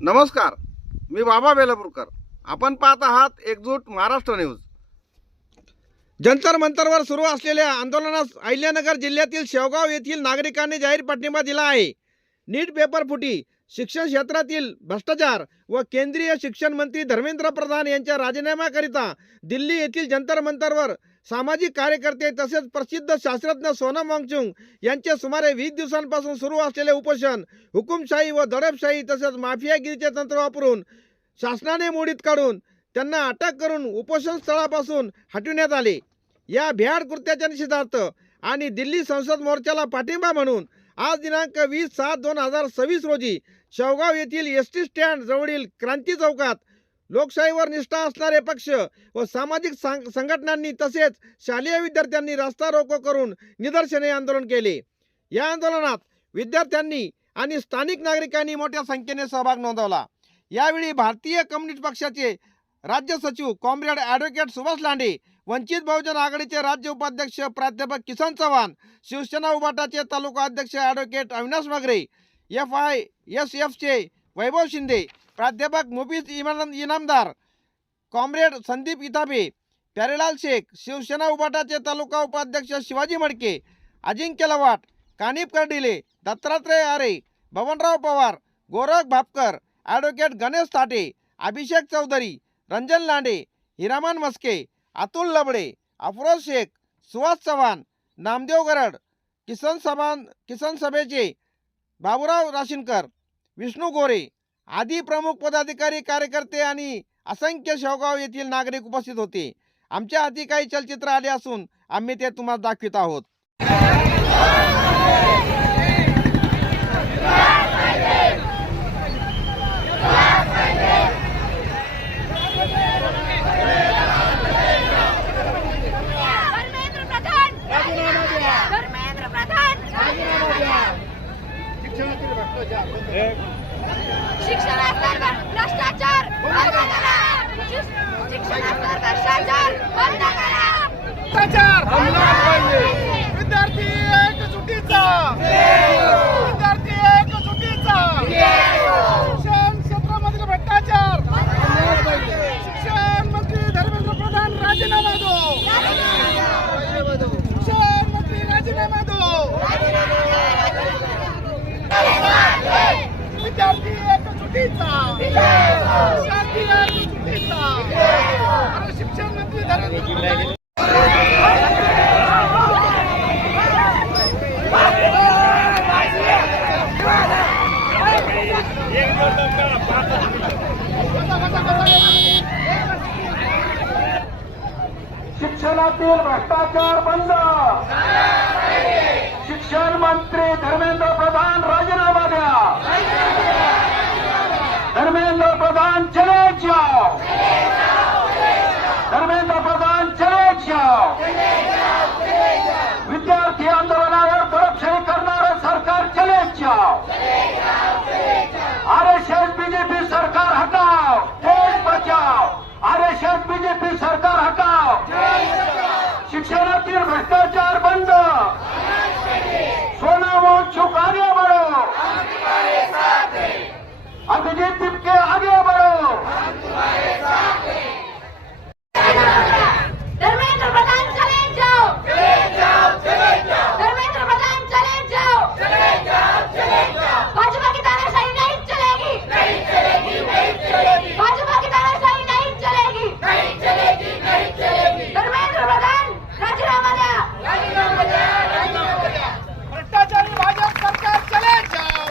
नमस्कार, मी बाबा बेलापूरकर. आपण पाहत आहात एकजूट महाराष्ट्र न्यूज. जंतर मंतरवर सुरू असलेल्या आंदोलनास अहिल्यानगर जिल्ह्यातील शेवगाव येथील नागरिकांनी जाहीर पाठिंबा दिला आहे. नीट पेपर फुटी, शिक्षण क्षेत्रातील भ्रष्टाचार व केंद्रीय शिक्षण मंत्री धर्मेंद्र प्रधान यांच्या राजीनाम्याकरिता दिल्ली येथील जंतर मंतरवर सामाजिक कार्यकर्ते तसेच प्रसिद्ध शास्त्रज्ञ सोनम वांगचुक यांचे सुमारे 20 दिवसांपासून सुरू असलेले उपोषण हुकुमशाही व दडपशाही तसेच माफियागिरीचे तंत्र वापरून शासनाने मोडीत काढून त्यांना अटक करून उपोषण स्थळापासून हटविण्यात आले. या भ्याड कृत्याच्या निषेधार्थ आणि दिल्ली संसद मोर्चाला पाठिंबा म्हणून आज दिनांक 20/7/2026 रोजी शेवगाव येथील एसटी स्टँड जवळील क्रांती चौकात लोकशाहीवर निष्ठा असणारे पक्ष व सामाजिक संघटनांनी तसेच शालेय विद्यार्थ्यांनी रास्ता रोको करून निदर्शने आंदोलन केले. या आंदोलनात विद्यार्थ्यांनी आणि स्थानिक नागरिकांनी मोठ्या संख्येने सहभाग नोंदवला. यावेळी भारतीय कम्युनिस्ट पक्षाचे राज्य सचिव कॉम्रेड ॲडव्होकेट सुभाष लांडे, वंचित बहुजन आघाडीचे राज्य उपाध्यक्ष प्राध्यापक किसन चव्हाण, शिवसेना उभाटाचे तालुका अध्यक्ष ॲडव्होकेट अविनाश मगरे, FISFचे वैभव शिंदे, प्राध्यापक मुफीद इनामदार, कॉम्रेड संदीप इथापे, प्यारेलाल शेख, शिवसेना उभाटाचे तालुका उपाध्यक्ष शिवाजी मडके, अजिंक्य लवाट, कानिप कर्डिले, दत्तात्रय आरे, बबनराव पवार, गोरख भापकर, ॲडव्होकेट गणेश ताटे, अभिषेक चौधरी, रंजन लांडे, हिरामन मस्के, अतुल लबडे, अफरोज शेख, सुहास चव्हाण, नामदेव गरड, किसन सभेचे बाबूराव राशीनकर, विष्णू गोरे आदी प्रमुख पदाधिकारी, कार्यकर्ते आणि असंख्य शेवगाव येथील नागरिक उपस्थित होते. आमच्या हाती काही चलचित्र आले असून आम्ही ते तुम्हाला दाखवित आहोत. शिक्षणाचा भ्रष्टाचार बंद करा. शिक्षणाचा भ्रष्टाचार बंद करा. विद्यार्थी एकजुटीचा, विद्यार्थी एकजुटीचा. शिक्षण क्षेत्रामधील भ्रष्टाचार, शिक्षण मंत्री धर्मेंद्र प्रधान राजीनामा दो. शिक्षण मंत्री राजीनामा दो. विद्यार्थी एकजुटीचा, विद्यार्थी एकजुटीचा. शिक्षण मंत्री धर्मेंद्र प्रधान शिक्षणातील भ्रष्टाचार बंद. शिक्षण मंत्री धर्मेंद्र प्रधान राजीनामा द्या. धर्मेंद्र प्रधान चले जाओ. धर्मेंद्र प्रधान चले जाओ. विद्यार्थी आंदोलनावर दडपशाही करणारं सरकार चले जाओ. RSS बीजेपी सरकार हटाओ. देश बचाओ. RSS बीजेपी सरकार हटाओ. शिक्षणातील भ्रष्टाचार बंद. सोनम वांगचुक आगे बढ़ो. अभिजीत तिपके आगे बढ़ो. धर्मेंद्र प्रधान चले जाओ. धर्मेंद्र प्रधान चले जाओ. भाजपा की तानाशाही नहीं चलेगी. भाजपा की तानाशाही नहीं चलेगी. धर्मेंद्र प्रधान राजीनामा द्या. भ्रष्टाचारी भाजप सरकार चले जाओ.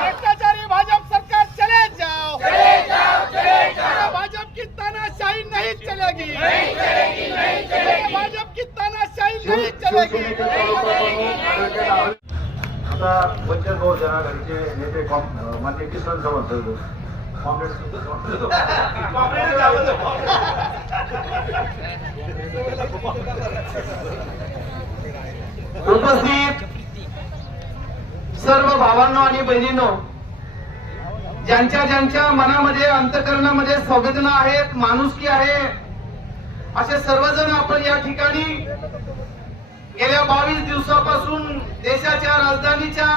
भ्रष्टाचारी भाजप सरकार चले जाओ. भाजप की तानाशाही नहीं चलेगी. भाजप की तानाशाही नहीं चलेगी. आता वंचित बहुजन आघाडीचे नेते मान्य किसन चव्हाण साहेब, उपस्थित सर्व भावांनो आणि बहिणींनो, ज्यांच्या ज्यांच्या मनामध्ये अंतःकरणामध्ये संवेदना आहेत, माणुसकी आहे, असे सर्वजण आपण या ठिकाणी गेल्या 22 दिवसापासून देशाच्या राजधानीच्या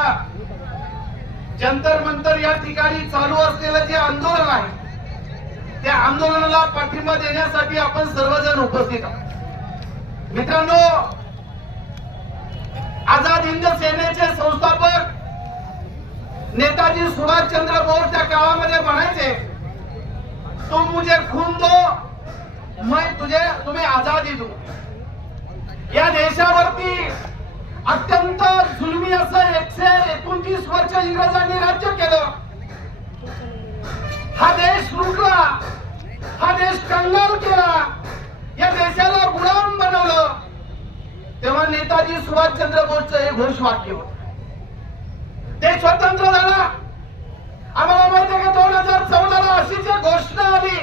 जंतर मंतर या ठिकाणी चालू असलेलं जे आंदोलन आहे त्या आंदोलनाला पाठिंबा देण्यासाठी आपण सर्वजण उपस्थित आहोत. मित्रांनो, आझाद हिंद सेनेचे संस्थापक नेताजी सुभाषचंद्र बोस त्या काळामध्ये म्हणायचे, तुम मुझे खून दो मैं तुम्हें आजादी दूं. या देशावरती अत्यंत जुलमी असं 129 वर्ष इंग्रजांनी राज्य केलं. हा देश लुटला, हा देश कंगाल केला, या देशाला गुलाम बनवलं. तेव्हा नेताजी सुभाषचंद्र बोसचं हे घोषवाक्य होतं. देश स्वतंत्र झाला. आम्हाला माहिती आहे की 2014ला अशीच एक घोषणा आली.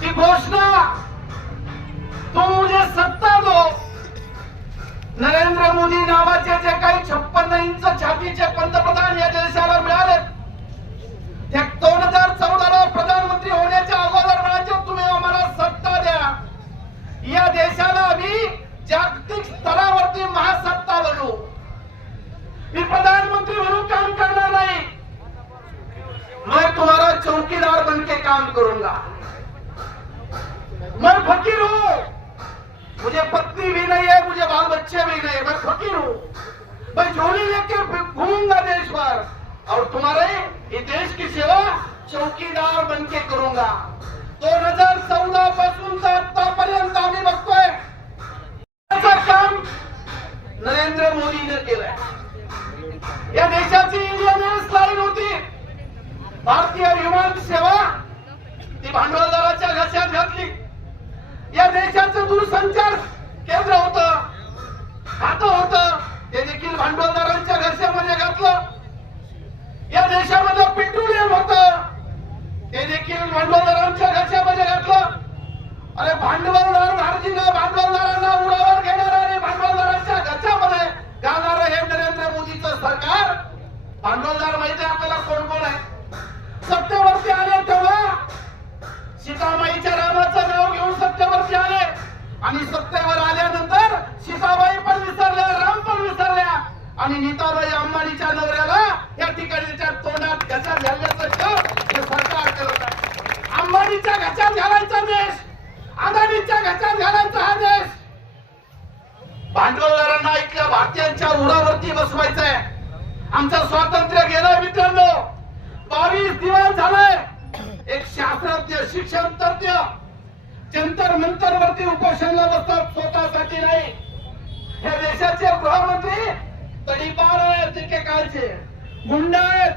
ती घोषणा, तो मुझे सत्ता दो. नरेंद्र मोदी नावाचे जे काही 56 इंच छातीचे पंतप्रधान या देशाला मिळाले, त्या 2014ला प्रधानमंत्री होण्याच्या अगोदर म्हणायचे, तुम्ही आम्हाला सत्ता द्या, या देशाला आम्ही जागतिक स्तरावरती महासत्ता बनवू. मी प्रधानमंत्री म्हणून काम करणार नाही, मैं तुम्हारा चौकीदार बनके काम करूंगा. मैं फकीर हूं, मुझे पत्नी भी नहीं है, मुझे बाल बच्चे भी नहीं, मैं फकीर हूं. मैं झोली लेके घूमूंगा देश भर और तुम्हारे ये देश की सेवा चौकीदार बनके करूंगा. 2014 पासून तर आतापर्यंत आम्ही बघतोय त्याचं काम नरेंद्र मोदीने केलंय. या देशाची इंडियन एअरलाइन्स लाईन होती, भारतीय विमान सेवा, ती भांडवलदाराच्या घशात घातली. या देशाचं दूरसंचार केंद्र होतं, खातं होतं, ते देखील भांडवलदारांच्या घशामध्ये घातलं. या देशामध्ये पेट्रोलियम होतं, ते देखील भांडवलदारांच्या घशामध्ये घातलं. अरे भांडवलदार भारतीय भांडवलदारांना उडावर घेणार आणि भांडवलदारांच्या घशामध्ये घालणारं हे नरेंद्र मोदीचं सरकार. भांडवलदार माहिती आहे आपल्याला कोण कोण आहे? सत्तेवरती आले तेव्हा सीताबाईच्या रामाचं नाव घेऊन सत्तेवरती आले आणि सत्तेवर आल्यानंतर सीताबाई पण विसरल्या, राम पण विसरल्या आणि नीताबाई अंबानीच्या नवऱ्याला या ठिकाणी त्याच्या तोंडात घशात घालण्याचं काम हे सरकार करत आहे. अंबानीच्या घशात घालायचा देश, अदानीच्या घशात घालायचा हा देश. भांडवलदारांना इथल्या भारतीयांच्या उडावरती बसवायचंय. आमचं स्वातंत्र्य गेलं मित्रांनो, 22 दिवस झाले. एक शास्त्रज्ञ, शिक्षण तज्ञ जंतर मंतर वरती उपोषणाला बसतात, स्वतःसाठी नाही. या देशाचे गृहमंत्री तडीपार आहेत, एकेकाळचे गुंड आहेत,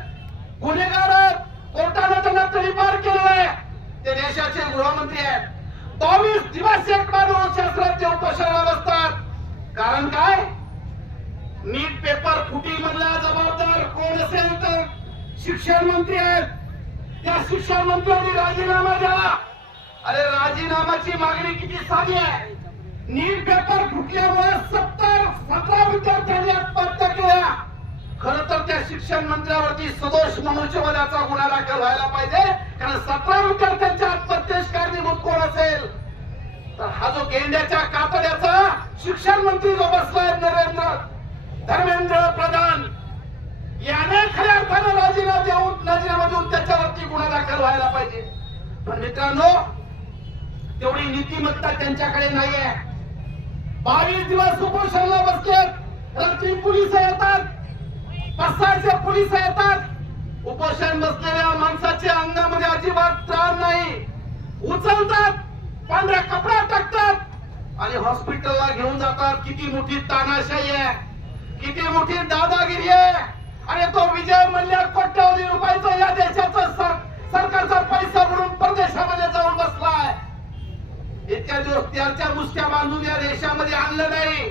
गुन्हेगार आहेत, कोर्टाने त्यांना तडीपार केलेलं आहे. ते देशाचे गृहमंत्री आहेत. 22 दिवस एक माणूस शास्त्रज्ञ उपोषणाला बसतात. कारण काय? नीट पेपर फुटी मधला जबाबदार कोण असेल तर शिक्षण मंत्री आहेत. त्या शिक्षण मंत्र्यांनी राजीनामा द्यावा. अरे राजीनामाची मागणी किती साधी आहे. नीट पेपर फुटल्यामुळे 17 विद्यार्थ्यांनी आत्महत्या केल्या. खरं तर त्या शिक्षण मंत्र्यावरती सदोष मनुष्यवधाचा गुन्हा दाखल व्हायला पाहिजे, कारण 17 विद्यार्थ्यांच्या आत्महत्येस कारणीभूत कोण असेल तर हा जो गेंड्याच्या कातड्याचा शिक्षण मंत्री जो बसलाय धर्मेंद्र प्रधान, याने खऱ्या अर्थानं राजीनामा देऊन त्याच्यावरती गुन्हा दाखल व्हायला पाहिजे. पण मित्रांनो, तेवढी नीतिमत्ता त्यांच्याकडे नाहीये. 22 दिवस उपोषणाला बसलेत. रात्री पोलीस येतात, 500 पोलीस येतात. उपोषण बसलेल्या माणसाच्या अंगामध्ये अजिबात त्राण नाही. उचलतात, पांढरा कपडा टाकतात आणि हॉस्पिटलला घेऊन जातात. किती मोठी तानाशाही आहे, किती मोठी दादागिरी आहे. अरे तो विजय मल्ल्या कोट्यवधी रुपयाचा या देशाचा सरकारचा पैसा म्हणून परदेशामध्ये जाऊन बसलाय. इतक्या दिवस त्याच्या मुसक्या बांधून या देशामध्ये आणलं नाही,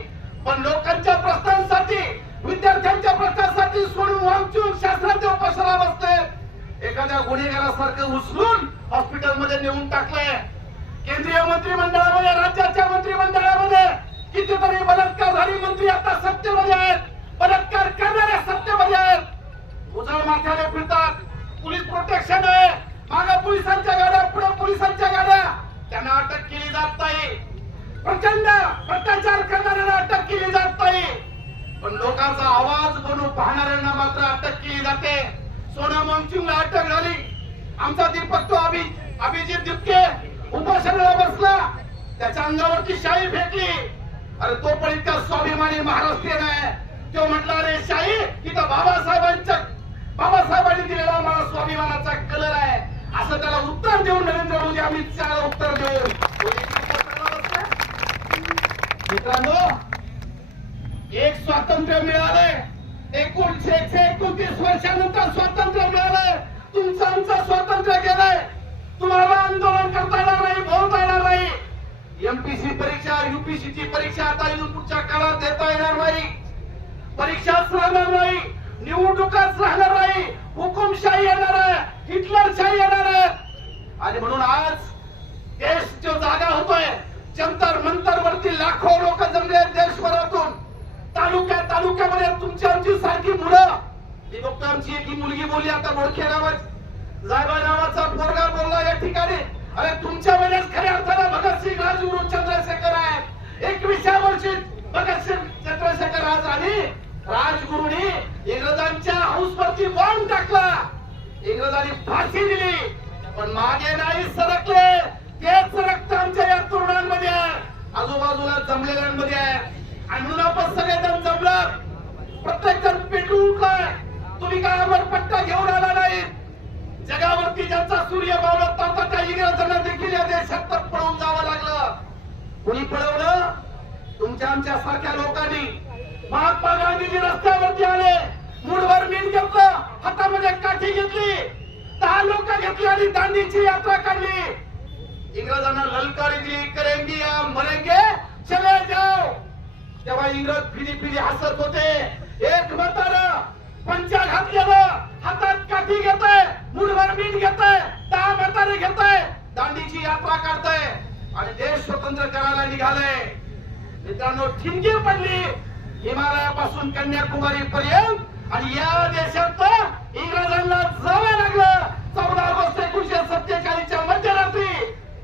पण लोकांच्या प्रश्नांसाठी, विद्यार्थ्यांच्या प्रश्नांसाठी सोडून वांचून शास्त्राच्या उपोषणाला बसले. एखाद्या गुन्हेगारासारखं उचलून हॉस्पिटलमध्ये नेऊन टाकलंय. केंद्रीय मंत्रिमंडळामध्ये, राज्याच्या मंत्रिमंडळामध्ये कितीतरी बलात्कारधारी मंत्री आता सत्तेमध्ये आहेत, बलात्कार करणाऱ्या सत्तेमध्ये आहेत. उजळ माथ्याने फिरतात, पोलीस प्रोटेक्शन आहे, मागे पोलिसांच्या गाड्या, पुढे पोलिसांच्या गाड्या. त्यांना अटक केली जात नाही. प्रचंड भ्रष्टाचार करणाऱ्यांना अटक केली जात नाही. पण लोकांचा आवाज बनून पाहणाऱ्यांना मात्र अटक केली जाते. सोनम वांगचुकला अटक झाली. आमचा दीपक तो अभिजित दिपके उपोषणाला बसला, त्याच्या अंगावरती शाई फेकली. अरे तो पण इतका स्वाभिमानी महाराष्ट्रीयन आहे. तो म्हटला अरे शाई इथं बाबासाहेबांनी दिलेला मला स्वाभिमानाचा कलर आहे, असं त्याला उत्तर देऊन नरेंद्र मोदी अमित शहाला उत्तर देऊन. मित्रांनो, एक स्वातंत्र्य मिळालंय. 1929 वर्षानंतर स्वातंत्र्य मिळालंय. तुमचं आमचं स्वातंत्र्य गेलंय. तुम्हाला आंदोलन करता येणार नाही, बोलता येणार नाही. एमपीसी परीक्षा, यूपीसी ची परीक्षा आता इथून पुढच्या काळात देता येणार नाही. परीक्षाच राहणार नाही, निवडणुकाच राहणार नाही. हुकुमशाही येणार आहे, हिटलरशाही येणार आहे. आणि म्हणून आज देश जो जागा होतोय, जंतर मंतर वरती लाखो लोक जमले देशभरातून. तालुक्यामध्ये तुमची आमची सारखी मुलं. मी बघतो आमची एक मुलगी बोलली आता मोडखे जायबा नावाचा पोरगा बोलला या ठिकाणी. अरे तुमच्या वेळेस खऱ्या अर्थाने भगतसिंग राजगुरू चंद्रशेखर आहे. 21व्या वर्षी भगतसिंग चंद्रशेखर आज आणि राजगुरूंनी इंग्रजांच्या हाऊसवरती बॉम्ब टाकला. इंग्रजांनी फाशी दिली, पण मागे नाही सरकले. तेच रक्त आमच्या या तरुणांमध्ये आहे, आजूबाजूला जमलेल्यांमध्ये आहे. आणि म्हणून आपण सगळेजण जमलं, प्रत्येक जण पेटून उठलाय. तुम्ही काय अमरपट्टा घेऊन आला नाही. जगावरती ज्यांचा सूर्य मावळत नव्हता त्या इंग्रजांना देखील या देशात पळून जावं लागलं. कुणी पळवलं? तुमच्या आमच्या सारख्या लोकांनी. महात्मा गांधीजी रस्त्यावरती आले, मूठभर मीठ घेतलं, हातामध्ये काठी घेतली, 10 लोक घेतली आणि दांडीची यात्रा काढली. इंग्रजांना ललकारी दिली, करेंगे या मरेंगे चले जाओ. तेव्हा इंग्रज फिरी हसत होते. एक म्हातारं पंचा घातलेलं, हातात काठी घेतय, मूठभर मीठ घेतय, 10 म्हातारे घेतय, दांडीची यात्रा काढतय आणि देश स्वतंत्र करायला निघाले. मित्रांनो, ठिणगी पडली हिमालयापासून कन्याकुमारी पर्यंत. आणि या देशात इंग्रजांना जावं लागलं. 14 ऑगस्ट 1947 मध्यरात्री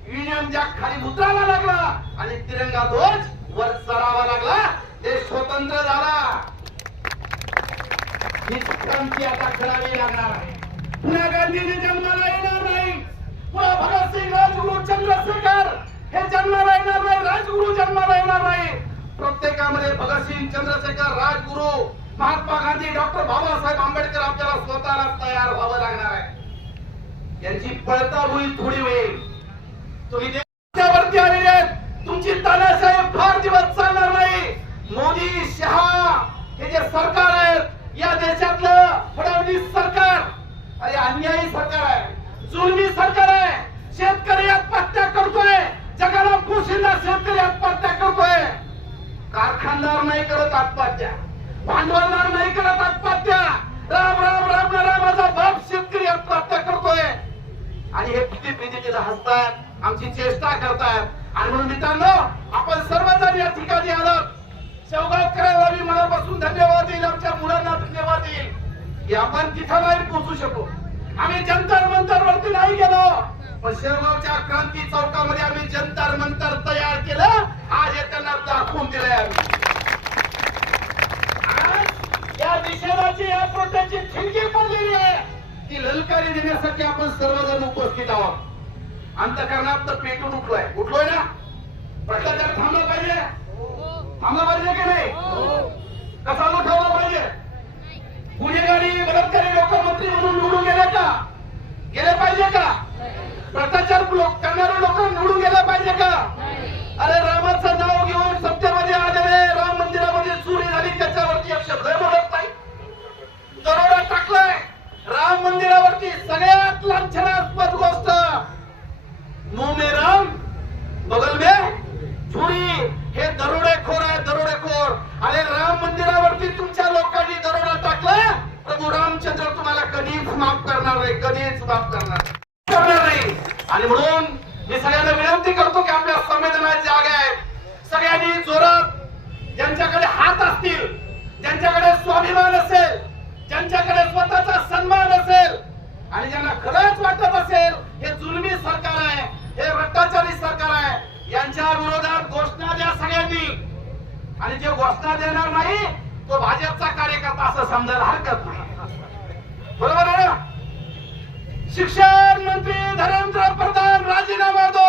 युनियन जॅक खाली उतरावा लागला आणि तिरंगा ध्वज वर चढावा लागला. देश स्वतंत्र झाला. ही क्रांती आता करावी लागणार आहे. पुन्हा गांधीजी जन्माला येणार नाही, पुन्हा भगतसिंग राजगुरू चंद्रशेखर हे जन्माला येणार नाही, राजगुरू जन्माला येणार नाही. प्रत्येकामध्ये भगतसिंग, चंद्रशेखर, राजगुरू, महात्मा गांधी, डॉक्टर बाबासाहेब आंबेडकर आपल्याला स्वतःला तयार व्हावं लागणार आहे. यांची पळताभुई थोडी होईल. तुम्ही देशावरती आलेले आहेत, तुमची तानाशाही फार दिवस चालणार नाही. मोदी, शहा हे जे सरकार आहेत, या देशातलं फडणवीस सरकार अरे अन्यायी सरकार आहे, जुलमी सरकार आहे. शेतकरी आत्महत्या करतोय, जगाला पोशिंदा शेतकरी आत्महत्या करतोय. कारखानदार नाही करत आत्महत्या, भांडवलदार नाही करत आत्महत्या. राम राम राम राम माझा बाप शेतकरी आत्महत्या करतोय. आणि हे तिथे हसतात, आमची चेष्टा करतात. आणि म्हणून मित्रांनो, आपण सर्वजण या ठिकाणी आलात. शेवगावकरांना मी मनापासून धन्यवाद देईल, आमच्या मुलांना धन्यवाद देईल की आपण तिथं नाही पोहोचू शकलो. आम्ही जंतर मंतर वरती नाही गेलो, पण शेवगावच्या क्रांती चौकामध्ये आम्ही जंतर मंतर तयार केलं. आज हे त्यांना दाखवून दिलंय आम्ही. आज या निषेधाची, या प्रोटेस्टची ठिणगी पडलेली आहे. ती ललकारी देण्यासाठी आपण सर्वजण उपस्थित आहोत. अंतःकरणात तर पेटून उठलोय ना. भ्रष्टाचार थांबला पाहिजे, थांबला पाहिजे की नाही? कसा ठेवला पाहिजे? गुन्हेगारी, बलात्कारी लोक मंत्री म्हणून निवडून गेले का? गेले पाहिजे का? भ्रष्टाचार करणारे लोक निवडून गेले पाहिजे का? अरे रामाचं नाव घेऊन सत्तेमध्ये आलेले, राम मंदिरामध्ये चोरी झाली, त्याच्यावरती एक शब्द बोलत नाही. दरोडा टाकलाय राम मंदिरावरती, सगळ्यात लांछनास्पद गोष्ट. मुंह में राम बगल में चोरी. हे दरोडेखोर आहे, दरोडेखोर. आणि राम मंदिरावरती तुमच्या लोकांनी दरोडा टाकला, प्रभू रामचंद्र तुम्हाला कधीच माफ करणार नाही, कधीच माफ करणार नाही. आणि म्हणून मी सगळ्यांना विनंती करतो की आपल्या संवेदनाची जागा आहे. सगळ्यांनी जोरात, ज्यांच्याकडे हात असतील, ज्यांच्याकडे स्वाभिमान असेल, ज्यांच्याकडे स्वतःचा सन्मान असेल आणि ज्यांना खरंच वाटत असेल हे जुलमी सरकार आहे, हे भ्रष्टाचारी सरकार आहे, यांच्या विरोधात घोषणा द्या सगळ्यांनी. आणि जे घोषणा देणार नाही तो भाजपचा कार्यकर्ता असं समजायला हरकत नाही. बरोबर आहे ना? शिक्षण मंत्री धर्मेंद्र प्रधान राजीनामा दो.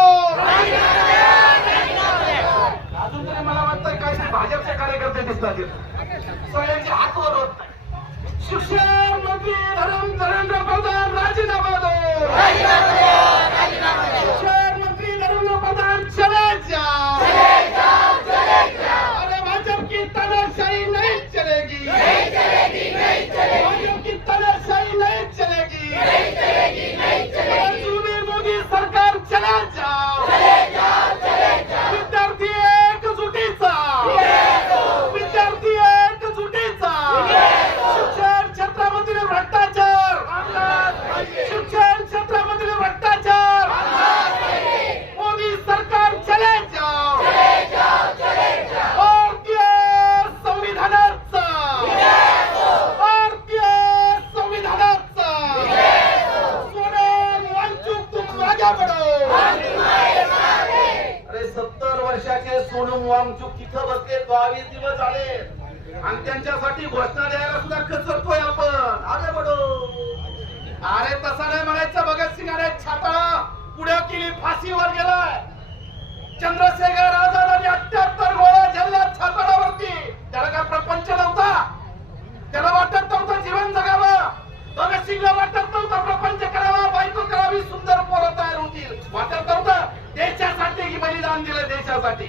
अजून तरी मला वाटतं काही भाजपचे कार्यकर्ते दिसतात सगळ्यांचे हात वर होत नाही. शिक्षण मंत्री धर्मेंद्र प्रधान राजीनामा दो. शिक्षण मंत्री धर्मेंद्र प्रधान चले जाओ. अरे भाजप की तानाशाही नहीं चलेगी. भाजप की तानाशाही नहीं चलेगी. मोदी सरकार चला जाओ. विद्यार्थी एकजुटीचा. विद्यार्थी एकजुटीचा. शिक्षण क्षेत्रामधील भ्रष्टाचार. शिक्षण क्षेत्रामधील भ्रष्टाचार. मोदी सरकार चले जाओ. भारतीय संविधानाचा. भारतीय संविधानाचा. सोनम वांगचुक तुम मागे पडो. अरे 70 वर्षाचे सोनम वांगचुक तिथं बसले 22 दिवस झाले आणि त्यांच्यासाठी घोषणा द्यायला सुद्धा कचरतोय आपण. आगे बडो. अरे तसा नाही म्हणायचं. भगतसिंग अरे छाताळा पुढे केली फाशीवर गेलाय. चंद्रशेखर आझादांनी 78 गोळ्या झेलल्या छाताळावरती. त्याला काय प्रपंच नव्हता. त्याला वाटत नव्हतं जीवन जगावं. भगतसिंगला वाटत नव्हतं प्रपंच करावा, बायको करावी, सुंदर पोरं तयार होतील. वाटत नव्हतं देशासाठी की बलिदान दिलं देशासाठी.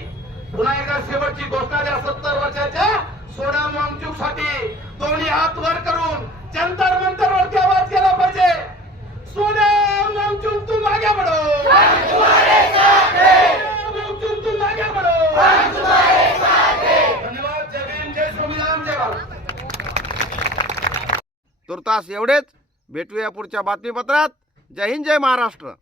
पुन्हा एकदा शेवटची घोषणा द्या 70 वर्षाच्या सोनम वांगचुक साठी. दोन्ही हात वर करून जंतर मंतर वरती आवाज केला पाहिजे. सोनम वांगचुक तुम आगे बढो. सोनम वांगचुक तुम आगे बढो. धन्यवाद. जय भीम, जय संविधान, जय भारत. तुर्तास एवढेच. भेटूया पुढच्या बातमीपत्रात. जय हिंद, जय महाराष्ट्र.